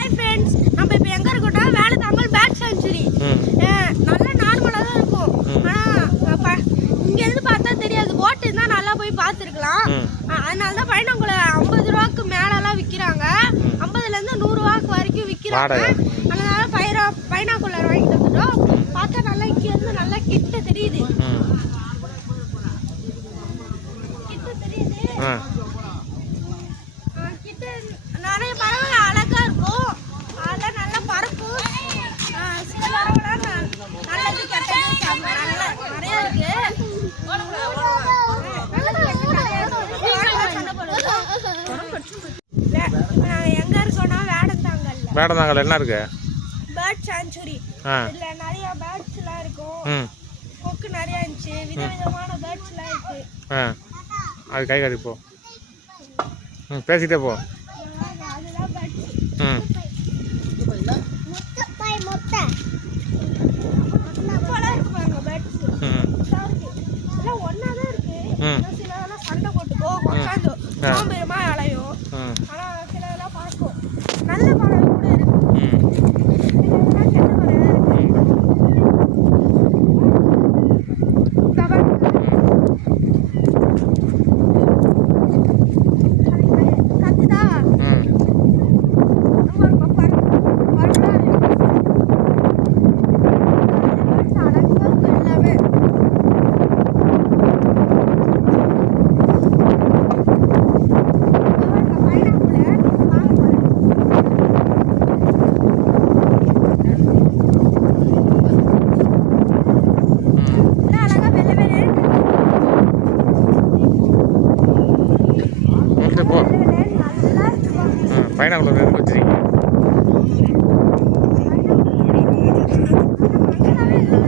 Hi friends நம்ம இப்போ எங்கே இருக்கோம்னா வேலைத்தாங்கல் பேக் செஞ்சுரி ம். நல்ல நார்மலாக தான் இருக்கும். ஆனால் இங்கேருந்து பார்த்தா தெரியாது. போட்டு இருந்தால் நல்லா போய் பார்த்துருக்கலாம். அதனால தான் பயணங்குளை ஐம்பது ரூபாய்க்கு மேலெல்லாம் விற்கிறாங்க. ஐம்பதுலேருந்து நூறுரூவாக்கு வரைக்கும் விற்கிறாங்க. அதனால பைரா பைனாக்குள்ளர் வாங்கிட்டு வந்துட்டோம். பார்த்தா நல்லா இங்கேருந்து நல்லா கிட்ட தெரியுது. கிட்ட தெரியுது. வேடந்தாங்கல் என்ன இருக்கு? பேர்ட் சான்ச்சுரி ஆ. இதுல நிறைய பேர்ட்ஸ் எல்லாம் இருக்கும். ம். கொக்கு நிறைய இருந்துச்சு. விதவிதமான பேர்ட்ஸ் எல்லாம் இருக்கு. ஆ. அது கை காட்டி போ. ம் பேசிட்டே போ. ம். ஒன்றா தான் இருக்கு. சண்டை போட்டுக்கோ. உட்காந்து அலையும் ம் ஆனால் சிலதெல்லாம் பார்க்கும் நல்ல பறவை கூட இருக்கு ம் சிலதெல்லாம் கெட்ட பறவை இருக்கு இந்த பாருங்க. கத்துதா ம் அங்க ஒரு பப்பர் பறவை இருக்கு. அழகா இருக்கு எல்லாமே ம் வந்துட்டு போ ஆ பைனாக்குள்ள எதுக்கு வச்சிருக்கீங்க நாங்கள் இப்போ கேமராவில் ஜூம் பண்ணி காட்டுறோம் பைனாக்குள்ள நல்லா தான் இருக்குது இருந்தாலும் இதில் பார்க்கறது எடுக்கிறது நல்லா இருக்குது ம் அப்படியே அங்கே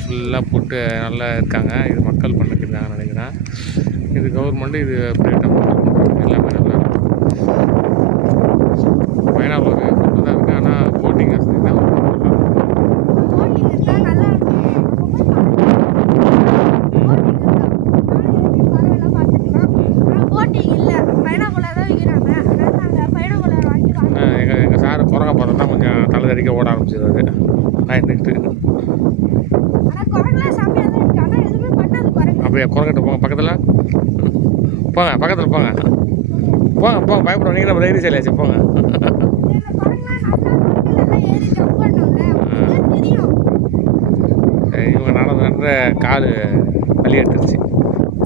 ஃபுல்லாக போட்டு நல்லா இருக்காங்க. இது மக்கள் பண்ணிக்கிறாங்கன்னு நினைக்கிறேன். இது கவர்மெண்ட்டு இது ப்ரைவேட்டாக எல்லாமே நல்லா இருக்கு பைனாகுலர் கொண்டு தான் இருக்குது ஆனால் போட்டிங் வசதி தான் எங்கள் எங்கள் சார் குரங்க பார்த்தா தான் கொஞ்சம் தலை தடிக்க ஓட ஆரம்பிச்சிருவாரு. பயந்துக்கிட்டு ஆனால் குரங்குலாம் செம்மையாக தான் இருக்கு ஆனால் எதுவுமே பண்ணாது குரங்கு அப்படியே குரங்கிட்ட போங்க பக்கத்தில். போங்க பக்கத்தில் போங்க. போங்க போங்க பயப்பட நீங்கள் நம்ம தைரியம் சரியாச்சு போங்க. இவங்க நடந்து நடந்த கால் வலி எடுத்துருச்சு.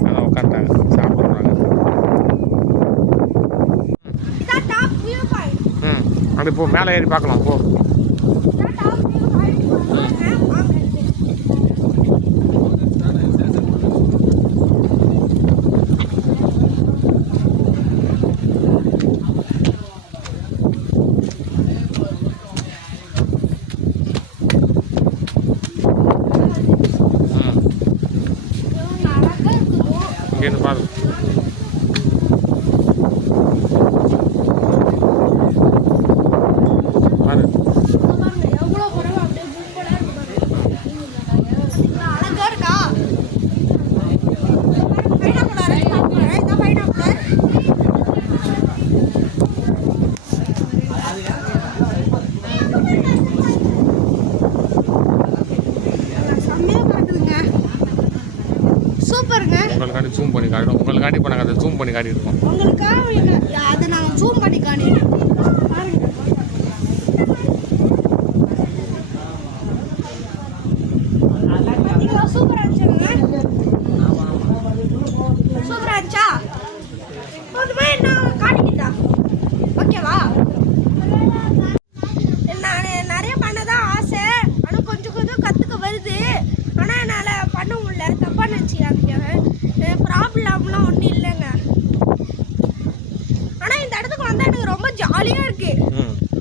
அதான் உட்காந்துட்டாங்க சாப்பிட்றாங்க ம். அப்படி போ மேலே ஏறி பார்க்கலாம் போ இதான் டாப் வியூ பாயிண்ட் வாங்க வாங்க ம் இவங்க அழகா இருக்குது இங்கேருந்து உங்களுக்காண்டி ஜூம் பண்ணி காட்டிடும் உங்களுக்காண்டி இப்போ நாங்கள் அதை ஜூம் பண்ணி காட்டியிருக்கோம். உங்களுக்காக அதை நாங்கள் ஜூம் பண்ணி பாருங்க. பாத்தீங்களா? வந்து எனக்கு ரொம்ப ஜாலியா இருக்கு.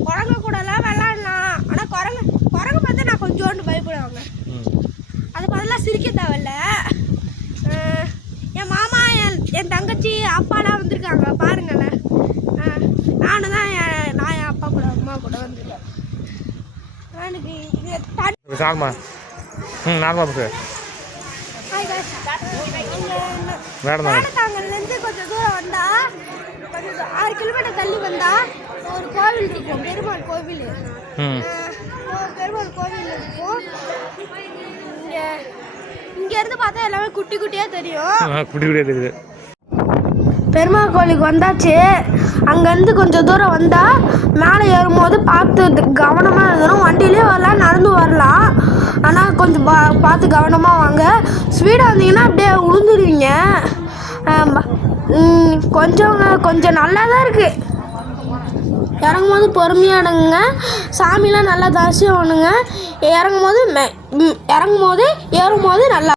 குரங்கு கூட எல்லாம் விளையாடலாம் ஆனா குரங்கு குரங்கு பார்த்தா நான் கொஞ்சோண்டு பயப்படுவாங்க. அது பதிலாக சிரிக்க தேவையில்ல. என் மாமா என் என் தங்கச்சி அப்பாலாம் வந்திருக்காங்க. பாருங்களேன். நானும் தான் நான் என் அப்பா கூட அம்மா கூட வந்திருக்கேன். எனக்கு இது நார்மா ம் நார்மா கொஞ்சம் தூரம் வந்தால் ஆறு கிலோமீட்டர் தள்ளி வந்தா ஒரு கோவில் இருக்கும். பெருமாள் கோவில். பெருமாள் கோவில் இருக்கும். இங்கே இங்கேருந்து பார்த்தா எல்லாமே குட்டி குட்டியாக தெரியும். குட்டி குட்டியாக தெரியுது. பெருமாள் கோயிலுக்கு வந்தாச்சு. அங்கேருந்து கொஞ்சம் தூரம் வந்தால் மேலே ஏறும்போது பார்த்து கவனமாக இருந்தணும் வண்டியிலே வரலாம் நடந்து வரலாம். ஆனால் கொஞ்சம் பா பார்த்து கவனமாக வாங்க. ஸ்பீடாக வந்தீங்கன்னா அப்படியே உளுந்துருவீங்க. கொஞ்சம் கொஞ்சம் நல்லா தான் இருக்குது இறங்கும் போது பொறுமையாக இறங்குங்க சாமிலாம் நல்லா தரிசனம் பண்ணுங்க. இறங்கும் போது இறங்கும் போது ஏறும் போது நல்லா